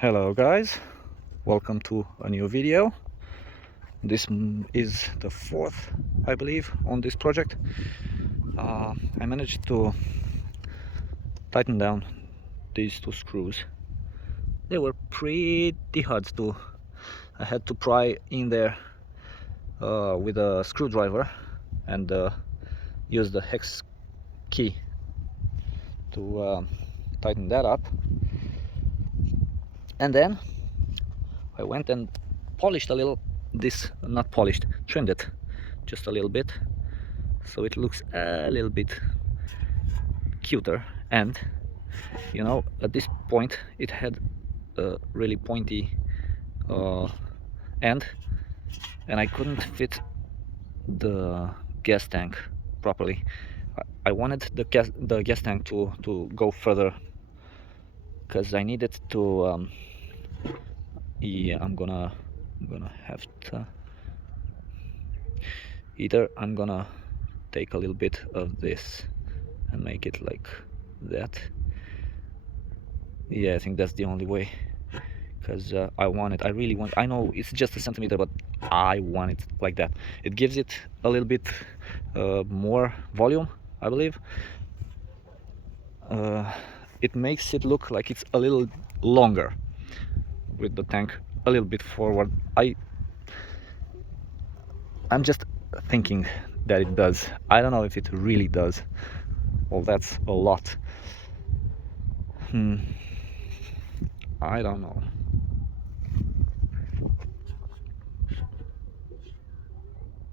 Hello guys, welcome to a new video. This is the fourth, I believe, on this project. I managed to tighten down these two screws. They were pretty hard to. I had to pry in there with a screwdriver and use the hex key to tighten that up. And then I went and polished a little this, not polished, trimmed it just a little bit so it looks a little bit cuter. And you know, at this point it had a really pointy end, and I couldn't fit the gas tank properly. I wanted the gas tank to go further because I needed to yeah, I'm gonna have to either I'm gonna take a little bit of this and make it like that. Yeah, I think that's the only way, because I really want, I know it's just a centimeter, but I want it like that. It gives it a little bit more volume, I believe. It makes it look like it's a little longer with the tank a little bit forward. I'm just thinking that it does. I don't know if it really does. Well, that's a lot. I don't know.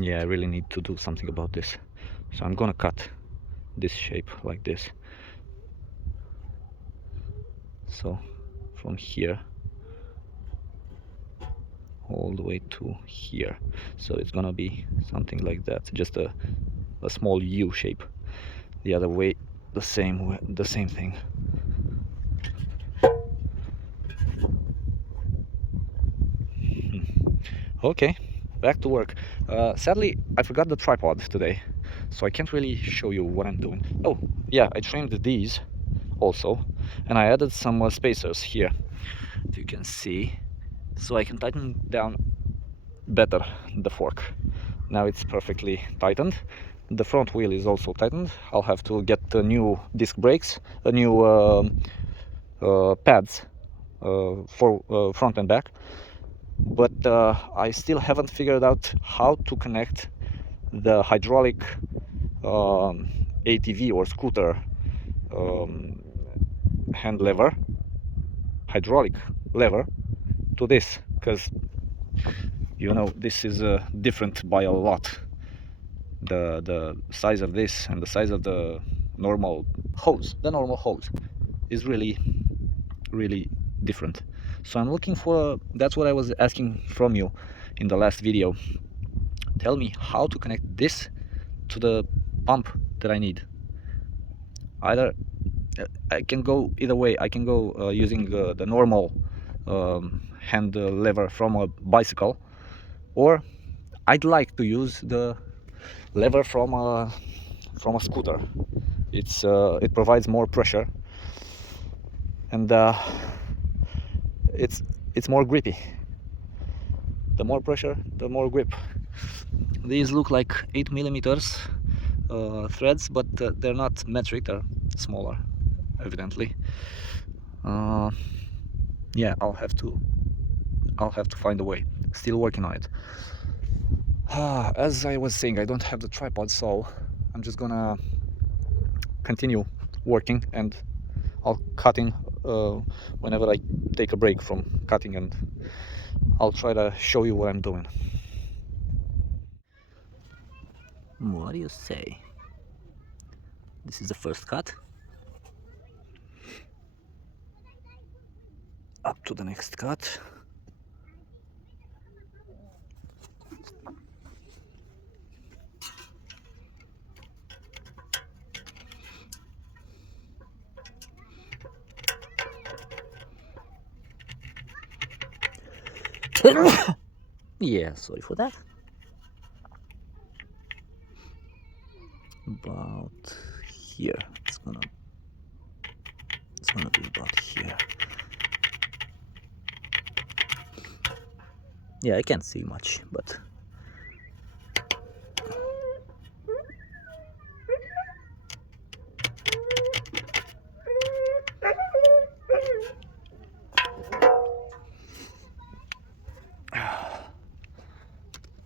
Yeah, I really need to do something about this. So I'm gonna cut this shape like this. So from here all the way to here. So it's gonna be something like that, just a small U shape. The other way, the same thing. Okay, back to work. Sadly, I forgot the tripod today, so I can't really show you what I'm doing. Oh, yeah, I trimmed these also, and I added some spacers here, if you can see, so I can tighten down better the fork. Now it's perfectly tightened. The front wheel is also tightened. I'll have to get new disc brakes, a new pads for front and back, but I still haven't figured out how to connect the hydraulic ATV or scooter hand lever, hydraulic lever, to this, because you know this is different by a lot. The size of this and the size of the normal hose, is really different. So I'm looking for, that's what I was asking from you in the last video. Tell me how to connect this to the pump that I need. Either I can go either way. I can go using the normal hand lever from a bicycle, or I'd like to use the lever from a scooter. It provides more pressure, and it's more grippy. The more pressure, the more grip. These look like 8mm threads, but they're not metric, they're smaller, evidently. Yeah, I'll have to find a way. Still working on it. As I was saying, I don't have the tripod, so I'm just gonna continue working, and I'll cut in whenever I take a break from cutting, and I'll try to show you what I'm doing. What do you say? This is the first cut. Up to the next cut. Yeah, sorry for that. About here. It's gonna be about here. Yeah, I can't see much, but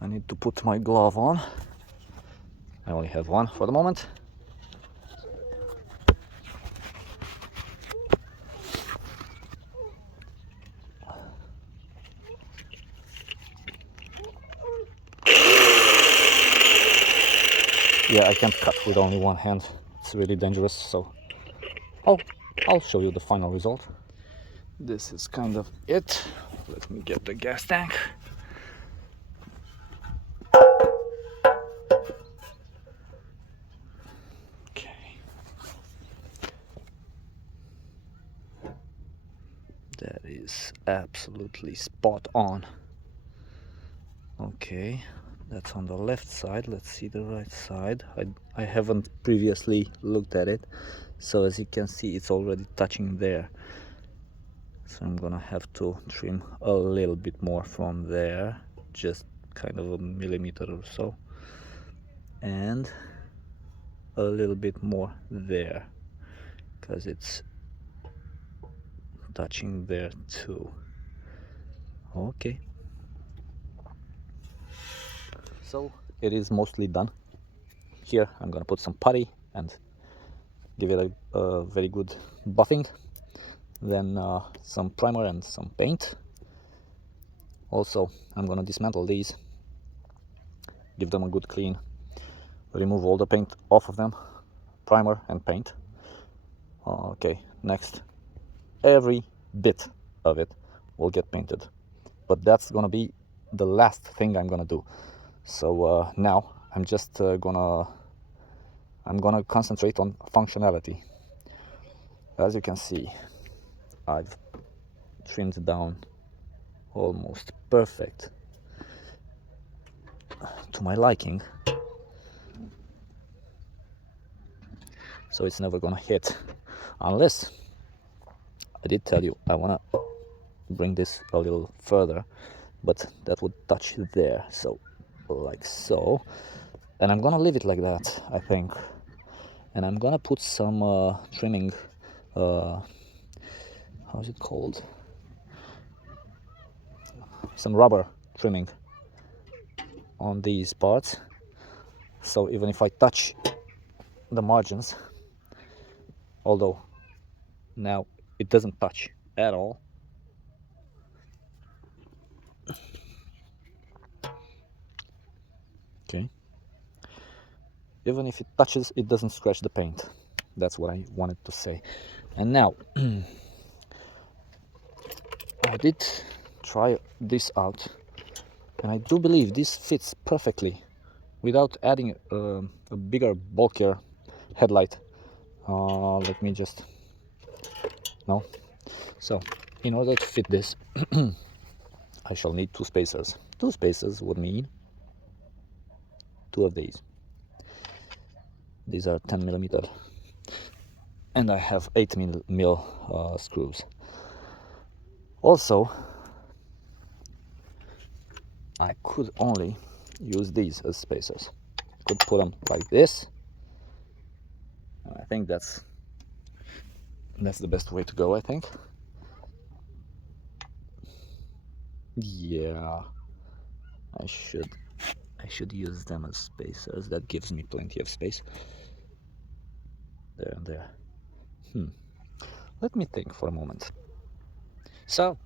I need to put my glove on. I only have one for the moment. Yeah, I can't cut with only one hand. It's really dangerous, so I'll show you the final result. This is kind of it. Let me get the gas tank. Okay. That is absolutely spot on. Okay, that's on the left side. Let's see the right side. I haven't previously looked at it, so as you can see it's already touching there. So I'm gonna have to trim a little bit more from there, just kind of a millimeter or so, and a little bit more there, because it's touching there too. Okay, so it is mostly done. Here I'm gonna put some putty and give it a very good buffing, then some primer and some paint. Also I'm gonna dismantle these, give them a good clean, remove all the paint off of them, primer and paint. Okay, next, every bit of it will get painted, but that's gonna be the last thing I'm gonna do. So now I'm just gonna concentrate on functionality. As you can see, I've trimmed down almost perfect to my liking, so it's never gonna hit, unless I did tell you I wanna bring this a little further, but that would touch there, so like so, and I'm gonna leave it like that, I think, and I'm gonna put some trimming, how's it called, some rubber trimming on these parts, so even if I touch the margins, although now it doesn't touch at all, okay, even if it touches, it doesn't scratch the paint. That's what I wanted to say. And now I did try this out, and I do believe this fits perfectly without adding a bigger, bulkier headlight. Let me just, no. So in order to fit this, I shall need two spacers. Two spacers would mean two of these. These are 10 millimeter, and I have 8 mil screws. Also, I could only use these as spacers. I could put them like this, and I think that's the best way to go, I think. Yeah, I should use them as spacers. That gives me plenty of space. There and there. Let me think for a moment. So,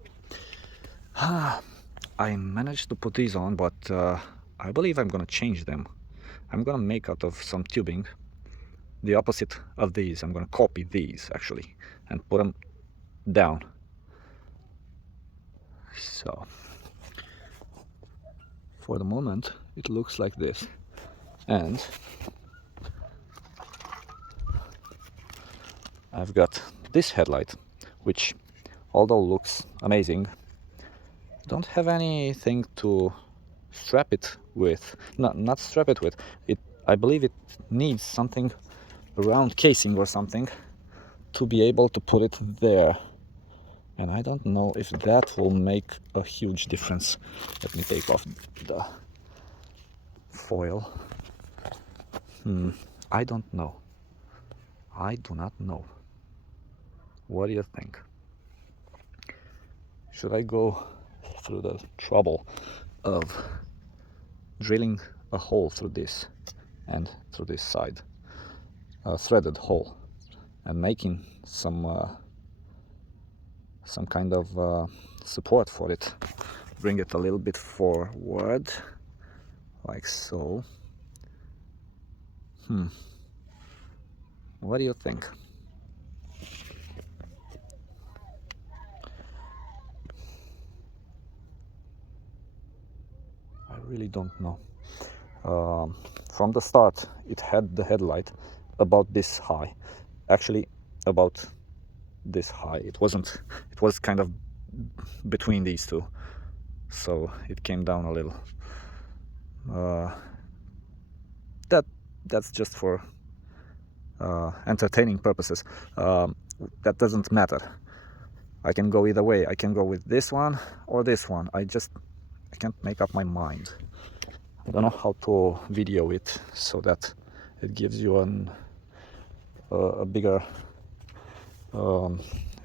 I managed to put these on, but I believe I'm gonna change them. I'm gonna make out of some tubing the opposite of these. I'm gonna copy these actually and put them down. So for the moment it looks like this, and I've got this headlight, which although looks amazing, don't have anything to strap it with. Not strap it with it. I believe it needs something around casing or something to be able to put it there. And I don't know if that will make a huge difference. Let me take off the foil. I don't know. I do not know. What do you think? Should I go through the trouble of drilling a hole through this and through this side, a threaded hole, and making some kind of support for it? Bring it a little bit forward, like so. What do you think? I really don't know. From the start, it had the headlight about this high. Actually, about this high. It wasn't. It was kind of between these two, so it came down a little. That's just for entertaining purposes. That doesn't matter. I can go either way. I can go with this one or this one. I can't make up my mind. I don't know how to video it so that it gives you a bigger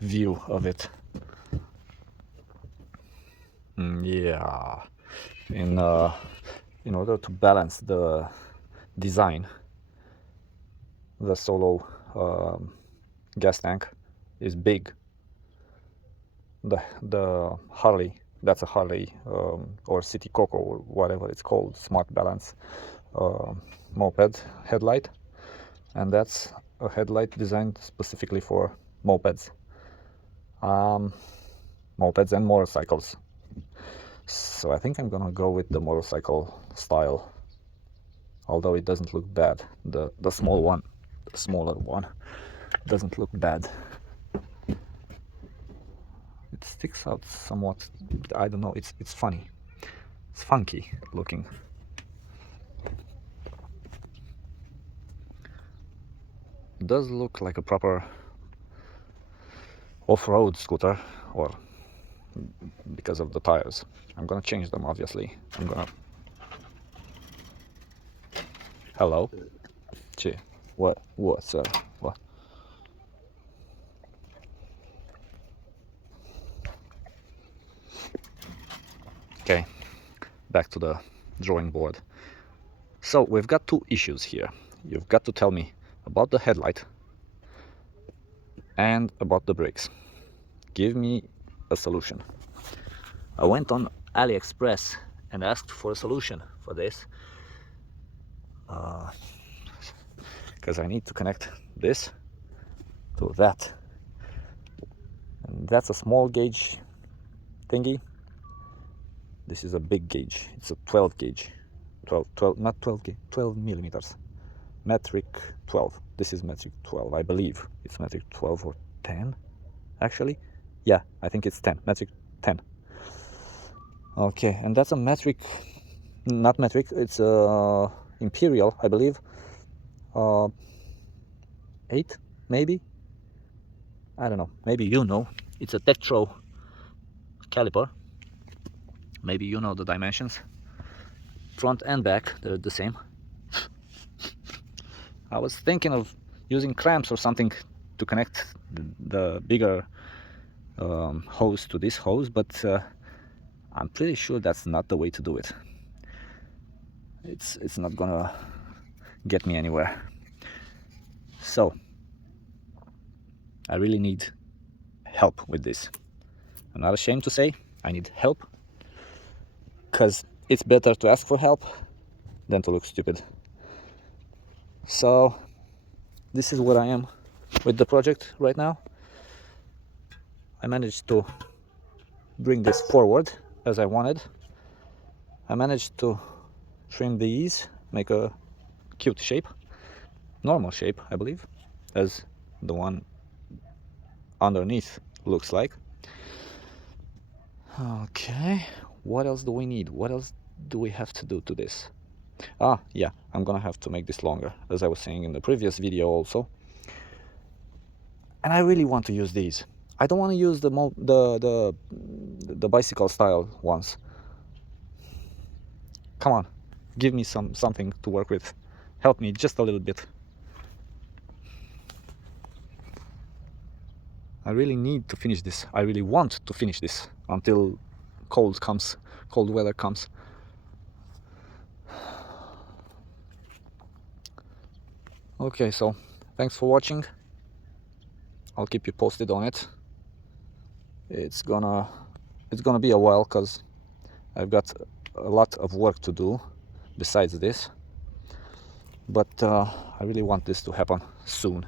view of it. Yeah, in order to balance the design, the solo gas tank is big. The Harley, that's a Harley or City Coco or whatever it's called, Smart Balance moped headlight, and that's a headlight designed specifically for mopeds, mopeds and motorcycles. So I think I'm gonna go with the motorcycle style, although it doesn't look bad. The small one, the smaller one, doesn't look bad. It sticks out somewhat. I don't know. It's funny. It's funky looking. It does look like a proper off-road scooter, or because of the tires. I'm gonna change them, obviously. I'm gonna. Hello. Gee. What, sir? What? Okay, back to the drawing board. So we've got two issues here. You've got to tell me about the headlight and about the brakes. Give me a solution. I went on AliExpress and asked for a solution for this, because I need to connect this to that, and that's a small gauge thingy. This is a big gauge. It's a 12 gauge, 12 not 12 gauge, 12 millimeters, metric 12. This is metric 12, I believe. It's metric 12 or 10, actually. Yeah, I think it's 10, metric 10. Okay, and that's a metric, not metric, it's imperial, I believe. 8, maybe? I don't know, maybe you know. It's a Tektro caliper. Maybe you know the dimensions. Front and back, they're the same. I was thinking of using clamps or something to connect the bigger hose to this hose, but I'm pretty sure that's not the way to do it. It's not gonna get me anywhere. So I really need help with this. I'm not ashamed to say I need help, because it's better to ask for help than to look stupid. So this is where I am with the project right now. I managed to bring this forward as I wanted. I managed to trim these, make a cute shape, normal shape, I believe, as the one underneath looks like. Okay, what else do we need? What else do we have to do to this? Yeah, I'm gonna have to make this longer, as I was saying in the previous video also. And I really want to use these. I don't want to use the bicycle style ones. Come on, give me something to work with. Help me just a little bit. I really need to finish this. I really want to finish this until cold weather comes. Okay, so thanks for watching. I'll keep you posted on it. It's gonna be a while because I've got a lot of work to do besides this, but I really want this to happen soon.